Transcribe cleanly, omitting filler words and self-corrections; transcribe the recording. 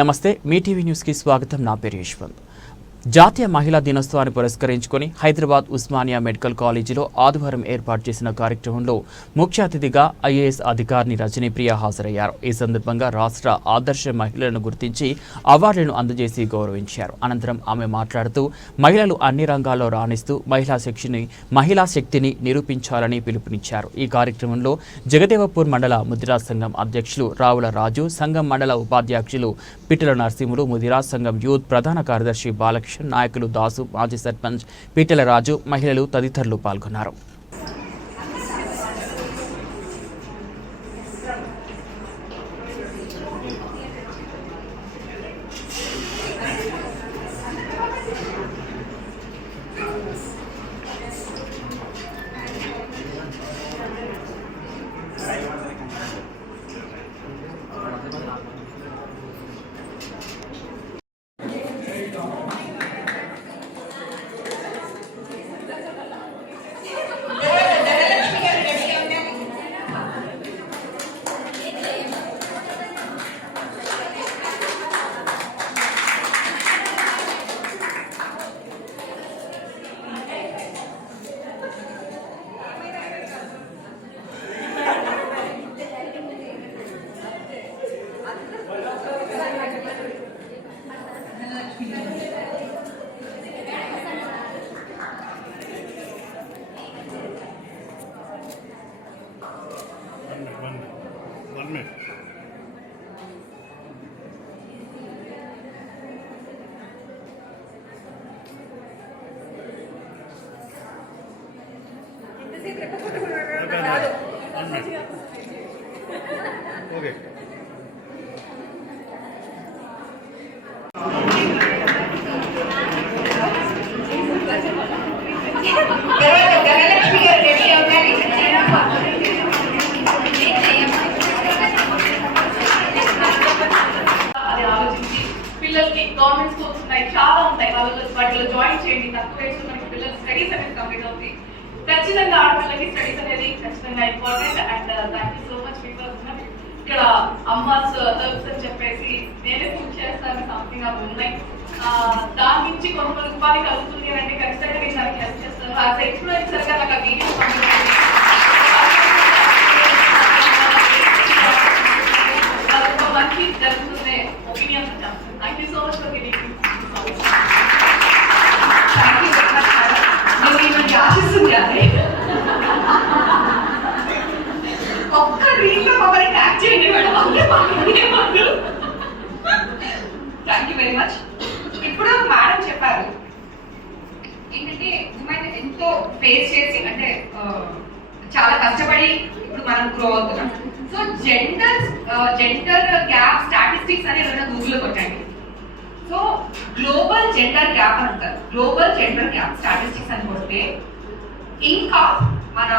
నమస్తే మీ TV news కి స్వాగతం. నా పేరు యశ్వంత్. జాతీయ మహిళా దినోత్సవాన్ని పురస్కరించుకొని హైదరాబాద్ ఉస్మానియా మెడికల్ కాలేజీలో ఆదివారం ఏర్పాటు చేసిన కార్యక్రమంలో ముఖ్య అతిథిగా ఐఏఎస్ అధికారిని రజనీప్రియ హాజరయ్యారు. ఈ సందర్భంగా రాష్ట్ర ఆదర్శ మహిళలను గుర్తించి అవార్డులను అందజేసి గౌరవించారు. అనంతరం ఆమె మాట్లాడుతూ మహిళలు అన్ని రంగాల్లో రాణిస్తూ మహిళా శక్తిని నిరూపించాలని పిలుపునిచ్చారు. ఈ కార్యక్రమంలో జగదేవపూర్ మండల ముదిరా సంఘం అధ్యక్షులు రావుల రాజు, సంఘం మండల ఉపాధ్యక్షులు పిట్టల నరసింహులు, ముదిరా సంఘం యూత్ ప్రధాన కార్యదర్శి బాలకృష్ణ, నాయకులు దాసు, మాజీ సర్పంచ్ పిట్టల రాజు, మహిళలు తదితరులు పాల్గొన్నారు. Okay. పిల్లలకి గవర్నమెంట్ స్కూల్స్ ఉన్నాయి, చాలా ఉంటాయి, వాటిలో జాయిన్ చేయండి. తక్కువ వయసు మనకి పిల్లల స్టడీస్ అనేది కంప్లీట్ అవుతుంది. ఖచ్చితంగా ఆడపిల్లలకి స్టడీస్ అనేది ఖచ్చితంగా important. And thank you so much because ఇక్కడ అమ్మాస్ హెల్ప్స్ అని చెప్పేసి నేనే పూర్తి చేస్తాను సంథింగ్ అవి ఉన్నాయి. దాని నుంచి కొంత ఉపాధి కలుగుతుంది అంటే ఖచ్చితంగా నేను దానికి హెల్ప్ చేస్తాను. యాజ్ ఇన్ఫ్లుయెన్సర్ గా నాకు ఆ వీడియో వాళ్ళకి మంచి జరుగుతుందే ఒపీనియన్స్ వచ్చాను. Thank you so much for giving me thank you so much madam. నేను మిమ్మల్ని ఆశిస్తుంది అదే ఒక్క రీల్లో మమ్మల్ని ట్యాగ్ చేయండి madam. Thank you very much. ఇప్పుడు మేడం చెప్పారు ఏంటంటే ఉమెన్ ఎంతో ఫేస్ చేసి అంటే చాలా కష్టపడి ఇప్పుడు మనం గ్రో అవుతున్నాం. సో జెండర్ గ్యాప్ స్టాటిస్టిక్స్ అని ఏదైనా గూగుల్లో కొట్టండి. సో గ్లోబల్ జెండర్ గ్యాప్ అంటారు. గ్లోబల్ జెండర్ గ్యాప్ స్టాటిస్టిక్స్ అని కొడితే ఇంకా మన